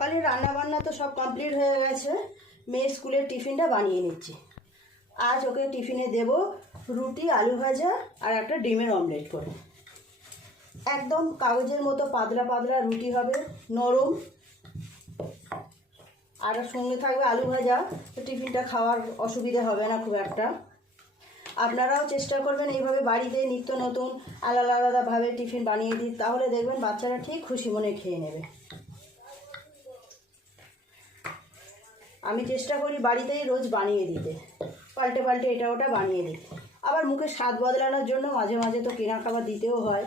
সকালে রান্না বান্না তো সব কমপ্লিট হয়ে গেছে। মেয়ের স্কুলের টিফিনটা বানিয়ে নিচ্ছি। আজ ওকে টিফিনে দেব রুটি, আলু ভাজা আর একটা ডিমের অমলেট করে। একদম কাগজের মতো পাতলা পাতলা রুটি হবে, নরম, আর সঙ্গে থাকবে আলু ভাজা। তো টিফিনটা খাওয়ার অসুবিধা হবে না খুব একটা। আপনারাও চেষ্টা করবেন এইভাবে বাড়িতে নিত্য নতুন আলাদা আলাদাভাবে টিফিন বানিয়ে দিই, তাহলে দেখবেন বাচ্চারা ঠিক খুশি মনে খেয়ে নেবে। আমি চেষ্টা করি বাড়িতেই রোজ বানিয়ে দিতে, পাল্টে পাল্টে এটা ওটা বানিয়ে দিই। আবার মুখে স্বাদ বদলানোর জন্য মাঝে মাঝে তো কেনা খাবার দিতেও হয়।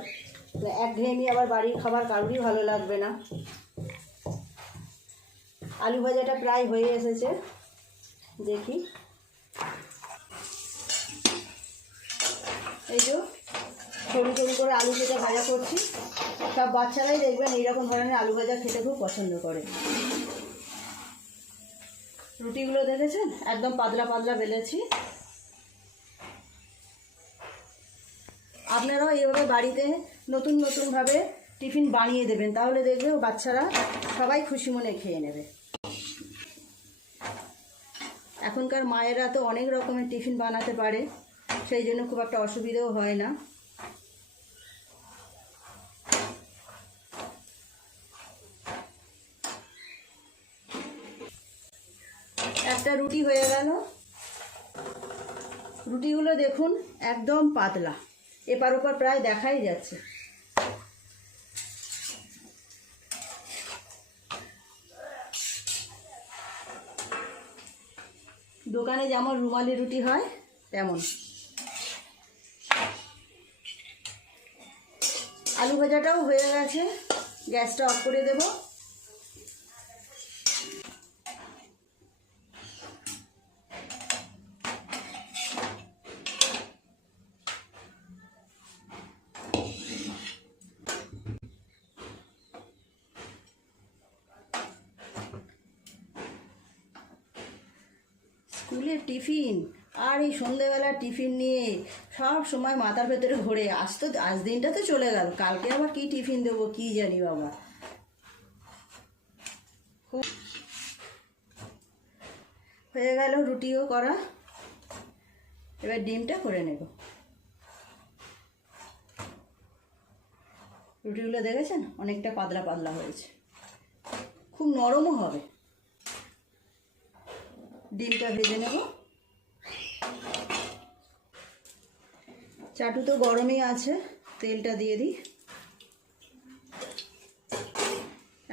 একঘেয়েমি আবার বাড়ির খাবার কারোরই ভালো লাগবে না। আলু ভাজাটা প্রায় হয়ে এসেছে, দেখি। এই যে সরু সরু করে আলু কেটে ভাজা করছি। সব বাচ্চারাই দেখবেন এইরকম ধরনের আলু ভাজা খেতে খুব পছন্দ করে। রুটিগুলো দেখেছেন একদম পাতলা পাতলা বেলেছি। আপনারাও এইভাবে বাড়িতে নতুন নতুনভাবে টিফিন বানিয়ে দেবেন, তাহলে দেখবে বাচ্চারা সবাই খুশি মনে খেয়ে নেবে। এখনকার মায়েরা তো অনেক রকমের টিফিন বানাতে পারে, সেই জন্য খুব একটা অসুবিধাও হয় না। একটা রুটি হয়ে গেল। রুটিগুলো দেখুন একদম পাতলা, এপার ওপার প্রায় দেখাই যাচ্ছে। দোকানে যেমন রুমালি রুটি হয় তেমন। আলু ভাজাটাও হয়ে গেছে, গ্যাসটা অফ করে দেব। স্কুলের টিফিন আর এই সন্ধেবেলার টিফিন নিয়ে সব সময় মাথার ভেতরে ঘোরে। আজ দিনটা তো চলে গেল, কালকে আবার কি টিফিন দেবো কি জানি বাবা। হয়ে গেল রুটিও করা, এবার ডিমটা করে নেব। রুটিগুলো দেখেছেন অনেকটা পাতলা পাতলা হয়েছে, খুব নরমও হবে। ডিমটা ভেজে নেব। চাটু তো গরমই আছে, তেলটা দিয়ে দিই।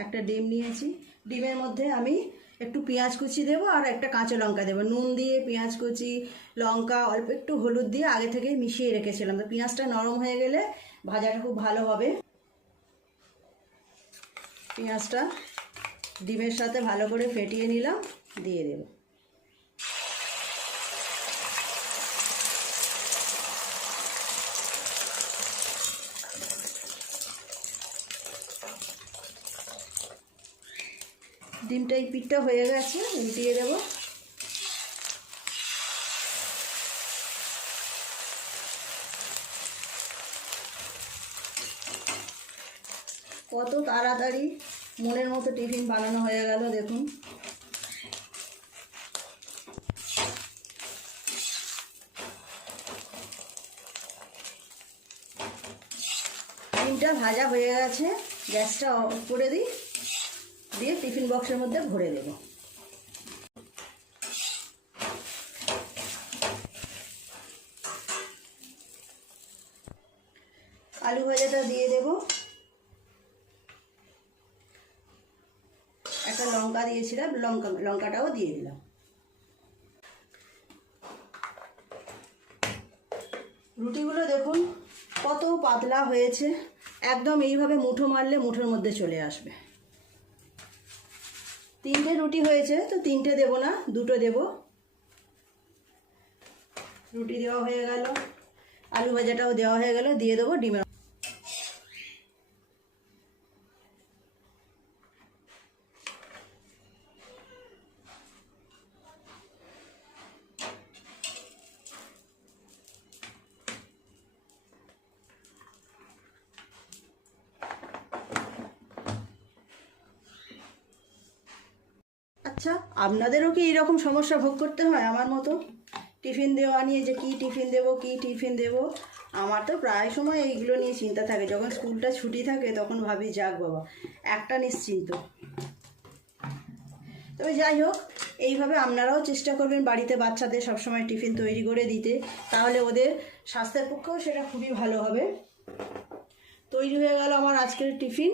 একটা ডিম নিয়েছি, ডিমের মধ্যে আমি একটু পেঁয়াজ কুচি দেবো আর একটা কাঁচা লঙ্কা দেবো। নুন দিয়ে পেঁয়াজ কুচি, লঙ্কা, অল্প একটু হলুদ দিয়ে আগে থেকে মিশিয়ে রেখেছিলাম। তো পেঁয়াজটা নরম হয়ে গেলে ভাজাটা খুব ভালো হবে। পেঁয়াজটা ডিমের সাথে ভালো করে ফেটিয়ে নিলাম, দিয়ে দেব। ডিমটা এই পিঠটা হয়ে গেছে, উল্টিয়ে দেব। কত তাড়াতাড়ি মনের মতো টিফিন বানানো হয়ে গেল দেখুন। ডিমটা ভাজা হয়ে গেছে, গ্যাসটা অফ করে দিই, দিয়ে টিফিন বক্সের মধ্যে ভরে দেব। আলু ভাজাটা দিয়ে দেব। একটা লঙ্কা দিয়েছিলাম, লঙ্কাটাও দিয়ে দিলাম। রুটিগুলো দেখুন কত পাতলা হয়েছে, একদম এইভাবে মুঠো মারলে মুঠোর মধ্যে চলে আসবে। 3টে রুটি হয়েছে, তো 3টে দেব না, 2টো দেব। রুটি দেওয়া হয়ে গেল, আলু ভাজাটাও দেওয়া হয়ে গেল, দিয়ে দেবো ডিমের। আচ্ছা, আপনাদেরও কি এরকম সমস্যা ভোগ করতে হয় আমার মতো? টিফিন দেওয়া নিয়ে যে কী টিফিন দেবো, কী টিফিন দেবো। আমার তো প্রায় সময় এইগুলো নিয়ে চিন্তা থাকে। যখন স্কুলটা ছুটি থাকে তখন ভাবি যাক বাবা, একটা নিশ্চিন্ত। তবে যাই হোক, এইভাবে আপনারাও চেষ্টা করবেন বাড়িতে বাচ্চাদের সবসময় টিফিন তৈরি করে দিতে, তাহলে ওদের স্বাস্থ্যের পক্ষেও সেটা খুবই ভালো হবে। তৈরি হয়ে গেল আমার আজকের টিফিন।